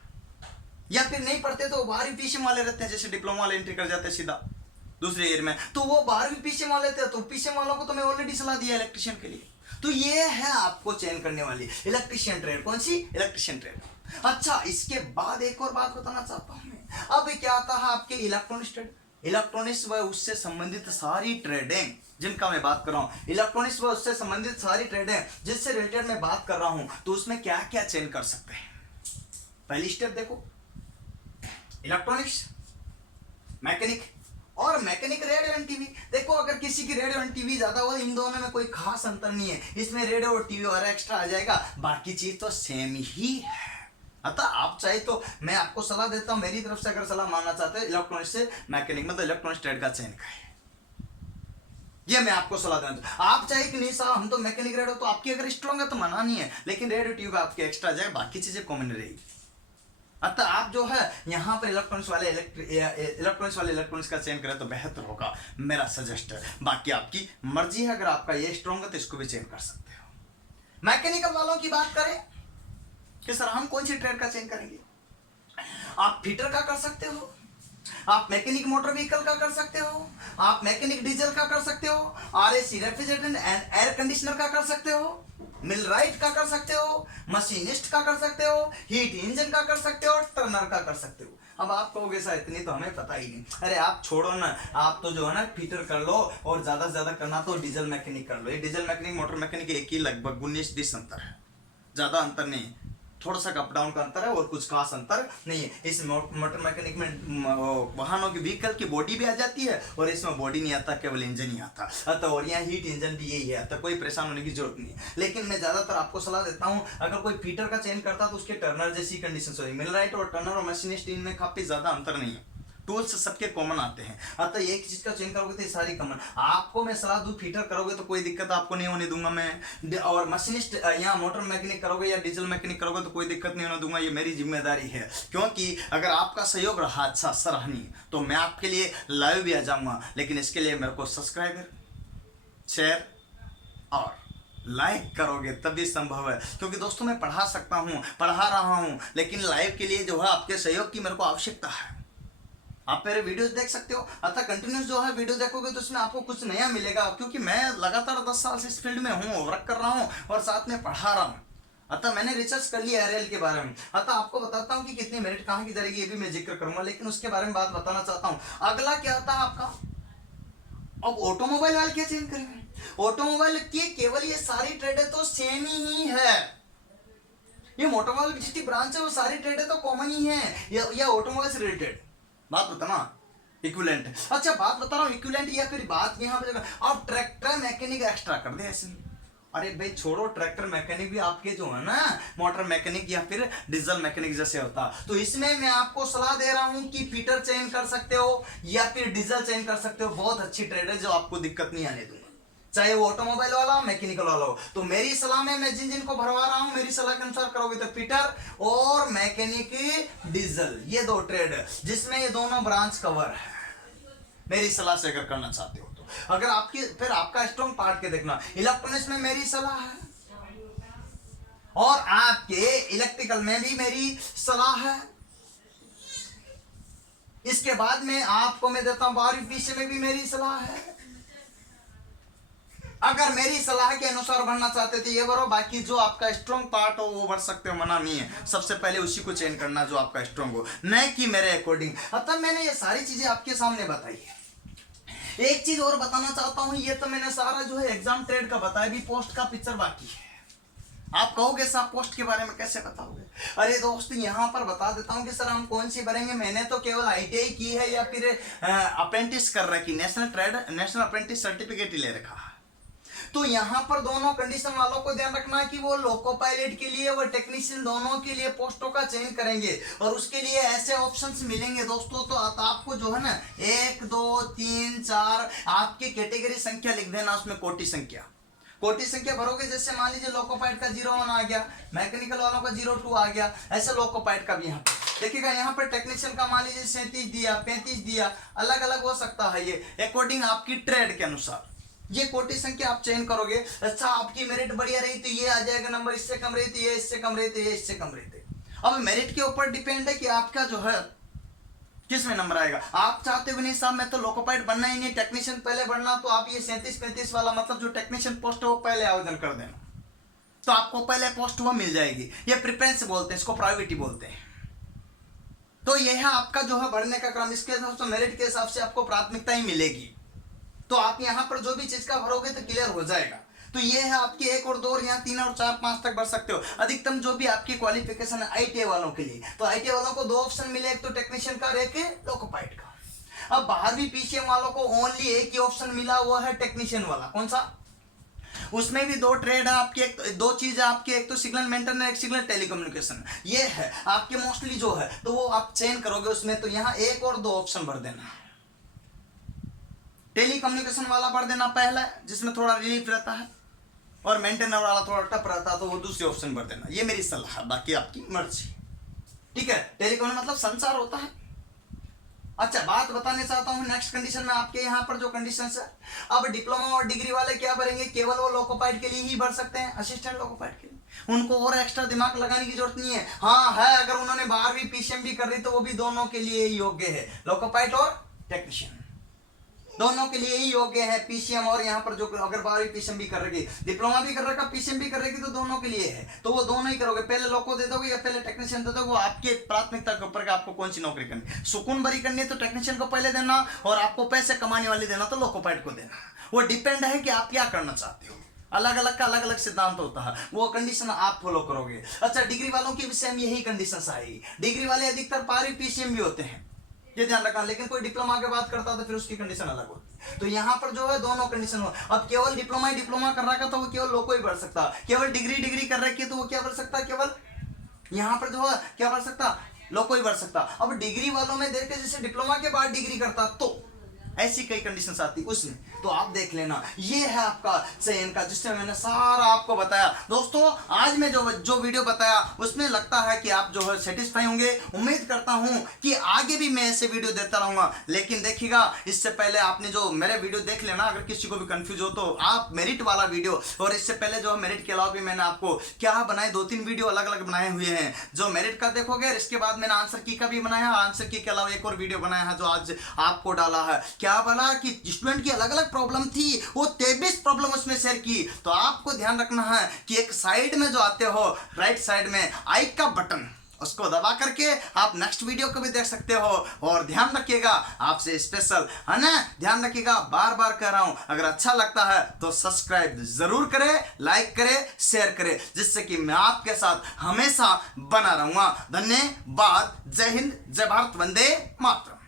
या फिर नहीं पढ़ते तो 12वीं पीसीएम वाले रहते हैं। जैसे डिप्लोमा वाले एंट्री कर जाते हैं सीधा दूसरे ईयर में, तो वो 12वीं पीसीएम वाले थे। तो पीसीएम वालों को तो मैं ऑलरेडी सलाह दिया इलेक्ट्रिशियन के लिए। तो ये है आपको चयन करने वाली इलेक्ट्रिशियन ट्रेड, कौन सी, इलेक्ट्रिशियन ट्रेड। अच्छा, इसके बाद एक और बात बताना चाहता हूं मैं। अब क्या आता है आपके इलेक्ट्रॉनिक्स ट्रेड, इलेक्ट्रॉनिक्स व उससे संबंधित सारी ट्रेडें जिनका मैं बात कर रहा हूं, इलेक्ट्रॉनिक्स व उससे संबंधित सारी ट्रेडें जिससे रिलेटेड मैं बात कर रहा हूं, तो उसमें क्या क्या चेंज कर सकते हैं। पहली स्टेप देखो, इलेक्ट्रॉनिक्स, मैकेनिक और मैकेनिक रेडियो एंड टीवी। देखो अगर किसी की रेडियो एंड टीवी ज्यादा हो, इन दोनों में कोई खास अंतर नहीं है, इसमें रेडियो और टीवी और एक्स्ट्रा आ जाएगा, बाकी चीज तो सेम ही है। अतः आप चाहे तो मैं आपको सलाह देता हूं, मेरी तरफ से अगर सलाह मानना चाहते हैं इलेक्ट्रॉनिक्स से मैकेनिक मतलब इलेक्ट्रॉनिक्स ट्रेड का चयन करें, ये मैं आपको सलाह देना। आप चाहे कि नहीं साहब हम तो मैकेनिक रेडियो, तो आपकी अगर स्ट्रॉन्ग है तो मना नहीं है, लेकिन रेडियो टीवी आपके एक्स्ट्रा जाए, बाकी चीजें कॉमन रहेगी। अतः आप जो है यहाँ पर इलेक्ट्रॉनिक्स वाले इलेक्ट्रॉनिक्स का चयन करें तो बेहतर होगा, मेरा सजेस्ट है। बाकी आपकी मर्जी है, अगर आपका ये स्ट्रॉन्ग है तो इसको भी चयन कर सकते हो। मैकेनिकल वालों की बात करें कि सर हम कौन सी ट्रेड का चयन करेंगे, आप फिटर का कर सकते हो, आप मैकेनिक मोटर व्हीकल का कर सकते हो, आप मैकेनिक डीजल का कर सकते हो, RAC refrigerator and air conditioner का कर सकते हो, मिलराइट का कर सकते हो, मशीनिस्ट का कर सकते हो, हीट इंजन का कर सकते हो, टर्नर का कर सकते हो। अब आप कहोगे सर इतनी तो हमें पता ही नहीं, अरे आप छोड़ो ना, आप तो जो है ना फिटर कर लो, और ज्यादा से ज्यादा करना तो डीजल मैकेनिक कर लो। ये डीजल मैकेनिक मोटर मैकेनिक एक ही लगभग 19-20 अंतर है, ज्यादा अंतर नहीं है, थोड़ा सा अप डाउन का अंतर है और कुछ खास अंतर नहीं है। इस मोटर मैकेनिक में वाहनों की व्हीकल की बॉडी भी आ जाती है, और इसमें बॉडी नहीं आता, केवल इंजन ही आता। अतः और यहाँ हीट इंजन भी यही है, अतः कोई परेशान होने की जरूरत नहीं है। लेकिन मैं ज्यादातर आपको सलाह देता हूँ, अगर कोई फीटर का चयन करता तो उसके टर्नर जैसी कंडीशन होगी। मिलराइट और टर्नर और मशीनिस्ट इनमें काफी ज्यादा अंतर नहीं है, टूल्स सबके कॉमन आते हैं। अतः एक चीज का चयन करोगे तो ये सारी कॉमन। आपको मैं सलाह दूं, फीटर करोगे तो कोई दिक्कत आपको नहीं होने दूंगा मैं, और मशीनिस्ट या मोटर मैकेनिक करोगे या डीजल मैकेनिक करोगे तो कोई दिक्कत नहीं होने दूंगा, ये मेरी जिम्मेदारी है। क्योंकि अगर आपका सहयोग रहा अच्छा सराहनीय, तो मैं आपके लिए लाइव भी आ जाऊंगा, लेकिन इसके लिए मेरे को सब्सक्राइबर, शेयर और लाइक करोगे तभी संभव है। क्योंकि दोस्तों मैं पढ़ा सकता हूँ, पढ़ा रहा हूँ, लेकिन लाइव के लिए जो है आपके सहयोग की मेरे को आवश्यकता है। आप मेरे वीडियोस देख सकते हो, अतः कंटिन्यूस जो है वीडियो देखोगे तो उसमें आपको कुछ नया मिलेगा, क्योंकि मैं लगातार 10 साल से इस फील्ड में हूँ, वर्क कर रहा हूँ और साथ में पढ़ा रहा हूँ। अतः मैंने रिसर्च कर लिया एरएल के बारे में। अतः आपको बताता हूँ कि कितनी मेरिट कहाँ की जाएगी, ये भी मैं जिक्र करूंगा, लेकिन उसके बारे में बात बताना चाहता हूँ। अगला क्या आता है आपका, अब ऑटोमोबाइल वाले क्या चेंज करेंगे। ऑटोमोबाइल की केवल ये सारी ट्रेडें तो सेम ही है, ये ऑटोमोबाइल की जितनी ब्रांच है वो सारी ट्रेडें तो कॉमन ही है, या ऑटोमोबाइल से रिलेटेड बात बताना इक्विवेलेंट। अच्छा बात बता रहा हूँ इक्विवेलेंट, या फिर बात यहाँ पे अब ट्रैक्टर मैकेनिक एक्स्ट्रा कर दे ऐसे। अरे भाई छोड़ो, ट्रैक्टर मैकेनिक भी आपके जो है ना मोटर मैकेनिक या फिर डीजल मैकेनिक जैसे होता। तो इसमें मैं आपको सलाह दे रहा हूँ कि फीटर चेंज कर सकते हो या फिर डीजल चेंज कर सकते हो, बहुत अच्छी ट्रेड है जो आपको दिक्कत नहीं आने दूंगा, चाहे वो ऑटोमोबाइल वाला हो मैकेनिकल वाला हो। तो मेरी सलाह में मैं जिन जिन को भरवा रहा हूं, मेरी सलाह के अनुसार करोगे तो फीटर और मैकेनिक डीजल, ये दो ट्रेड है जिसमें ये दोनों ब्रांच कवर है, मेरी सलाह से अगर करना चाहते हो तो। अगर आपकी फिर आपका स्ट्रॉन्ग पार्ट के देखना, इलेक्ट्रॉनिक्स में मेरी सलाह है और आपके इलेक्ट्रिकल में भी मेरी सलाह है। इसके बाद में आपको मैं देता हूं 12वीं पीछे में भी मेरी सलाह है। अगर मेरी सलाह के अनुसार बढ़ना चाहते थे ये बढ़ो, बाकी जो आपका स्ट्रॉन्ग पार्ट हो वो बढ़ सकते हो, मना नहीं है। सबसे पहले उसी को चेंज करना जो आपका स्ट्रॉन्ग हो, न कि मेरे अकॉर्डिंग। तब मैंने ये सारी चीजें आपके सामने बताई है। एक चीज और बताना चाहता हूं, ये तो मैंने सारा जो है एग्जाम ट्रेड का बताया, भी पोस्ट का पिक्चर बाकी है। आप कहोगे साहब पोस्ट के बारे में कैसे बताओगे। अरे दोस्त यहाँ पर बता देता हूँ कि सर हम कौन सी भरेंगे। मैंने तो केवल आईटीआई की है या फिर अप्रेंटिस कर रखी, नेशनल अप्रेंटिस सर्टिफिकेट ही ले रखा है। तो यहाँ पर दोनों कंडीशन वालों को ध्यान रखना है कि वो लोको पायलट के लिए व टेक्नीशियन दोनों के लिए पोस्टों का चयन करेंगे, और उसके लिए ऐसे ऑप्शंस मिलेंगे दोस्तों। तो आपको जो है ना 1 2 3 4 आपकी कैटेगरी संख्या लिख देना, उसमें कोटि संख्या भरोगे। जैसे मान लीजिए लोको पायलट का 01 आ गया, मैकेनिकल वालों का 02 आ गया, ऐसे लोको पायलट का भी यहाँ पे देखिएगा। यहाँ पर टेक्नीशियन का मान लीजिए 37 दिया, 35 दिया, अलग अलग हो सकता है ये अकॉर्डिंग आपकी ट्रेड के अनुसार। ये कोटि संख्या आप चयन करोगे। अच्छा आपकी मेरिट बढ़िया रही तो ये आ जाएगा नंबर, इससे कम रही तो ये, इससे कम रही तो ये, इससे कम रही तो। अब मेरिट के ऊपर डिपेंड है कि आपका जो है किस में नंबर आएगा। आप चाहते हो नहीं साहब मैं तो लोको पायलट बनना ही नहीं, टेक्नीशियन पहले बनना, तो आप ये 37-35 वाला मतलब जो टेक्नीशियन पोस्ट है वो पहले आवेदन कर देना। तो आपको पहले पोस्ट वो मिल जाएगी। ये प्रेफरेंस बोलते हैं, इसको प्रायोरिटी बोलते हैं। तो यह है आपका जो है बढ़ने का क्रम, इसके हिसाब से मेरिट के हिसाब से आपको प्राथमिकता ही मिलेगी। तो आप यहाँ पर जो भी चीज का भरोगे तो क्लियर हो जाएगा। तो ये है आपकी 1 और 2 और यहाँ 3 और 4 5 तक बढ़ सकते हो। अधिकतम जो भी आपकी क्वालिफिकेशन है आईटीआई वालों के लिए, तो आईटीआई वालों को 2 ऑप्शन मिले, एक तो टेक्नीशियन का और एक लोकोपाइट का। अब 12वीं पीसीएम वालों को ओनली एक ही ऑप्शन मिला, वो है टेक्नीशियन वाला। कौन सा? उसमें भी 2 ट्रेड है आपके, एक 2 चीज है आपके, एक तो सिग्नल मेंटेन, एक सिग्नल टेलीकम्युनिकेशन। ये है आपके मोस्टली जो है, तो वो आप चयन करोगे उसमें, तो यहाँ 1 और 2 ऑप्शन भर देना। टेलीकम्युनिकेशन वाला भर देना पहला, जिसमें थोड़ा रिलीफ रहता है, और मेंटेनर वाला थोड़ा टफ रहता है, तो वो दूसरे ऑप्शन भर देना। ये मेरी सलाह है, बाकी आपकी मर्जी। ठीक है, टेलीकॉम मतलब संचार होता है। अच्छा, बात बताने चाहता हूँ नेक्स्ट कंडीशन में आपके यहाँ पर जो कंडीशन है, अब डिप्लोमा और डिग्री वाले क्या भरेंगे? केवल वो लोकोपाइट के लिए ही भर सकते हैं, असिस्टेंट लोकोपाइट के लिए। उनको और एक्स्ट्रा दिमाग लगाने की जरूरत नहीं है। हाँ है, अगर उन्होंने 12वीं पीसीएम भी कर रही तो वो भी दोनों के लिए योग्य है, लोकोपाइट और टेक्नीशियन दोनों के लिए ही योग्य है। पीसीएम और यहाँ पर जो अगर 12वीं पीसीएम भी कर रही, डिप्लोमा भी कर रखा, पीसीएम भी कर रही, तो दोनों के लिए है। तो वो दोनों ही करोगे, पहले लोको दे दोगे या पहले टेक्नीशियन दे दोगे, वो आपके प्राथमिकता के ऊपर आपको कौन सी नौकरी करनी। सुकून भरी करनी है तो टेक्नीशियन को पहले देना, और आपको पैसे कमाने वाली देना तो लोकोपाइट को देना। वो डिपेंड है कि आप क्या करना चाहते हो। अलग अलग का अलग अलग सिद्धांत होता है, वो कंडीशन आप फॉलो करोगे। अच्छा, डिग्री वालों की भी सेम यही कंडीशन आएगी। डिग्री वाले अधिकतर 12वीं पीसीएम भी होते हैं, ये ध्यान रखना। लेकिन कोई डिप्लोमा के बात करता तो फिर उसकी कंडीशन अलग होती। तो यहाँ पर जो है दोनों कंडीशन हो। अब केवल डिप्लोमा कर रहा था तो वो केवल लोको ही भर सकता, केवल डिग्री कर रखी है तो वो क्या भर सकता, केवल यहाँ पर जो है क्या भर सकता, लोको ही भर सकता। अब डिग्री वालों में देखते जैसे डिप्लोमा के बाद डिग्री करता, तो ऐसी कई कंडीशंस आती उसमें, तो आप देख लेना। ये है आपका चयन का, जिससे मैंने सारा आपको बताया। दोस्तों, आज मैं जो वीडियो बताया उसमें लगता है कि आप जो है सेटिस्फाई होंगे। उम्मीद करता हूं कि आगे भी मैं ऐसे वीडियो देता रहूंगा। लेकिन देखिएगा, इससे पहले आपने जो मेरे वीडियो देख लेना, अगर किसी को भी कंफ्यूज हो तो आप मेरिट वाला वीडियो, और इससे पहले जो मेरिट के अलावा भी मैंने आपको क्या बनाए 2-3 वीडियो अलग अलग बनाए हुए हैं। जो मेरिट का देखोगे, इसके बाद मैंने आंसर की का भी बनाया, आंसर की के अलावा एक और वीडियो बनाया है जो आज आपको डाला है। क्या बोला कि स्टूडेंट की अलग अलग प्रॉब्लम थी, वो 23 प्रॉब्लम उसमें शेयर की। तो आपको ध्यान रखना है कि एक साइड में जो आते हो, राइट साइड में आई का बटन, उसको दबा करके आप नेक्स्ट वीडियो को भी देख सकते हो। और ध्यान रखिएगा, आपसे स्पेशल है ना, ध्यान रखिएगा, बार बार कह रहा हूं, अगर अच्छा लगता है तो सब्सक्राइब जरूर करें, लाइक करें, शेयर करें, जिससे कि मैं आपके साथ हमेशा बना रहूंगा। धन्यवाद। जय हिंद, जय भारत, वंदे मातरम।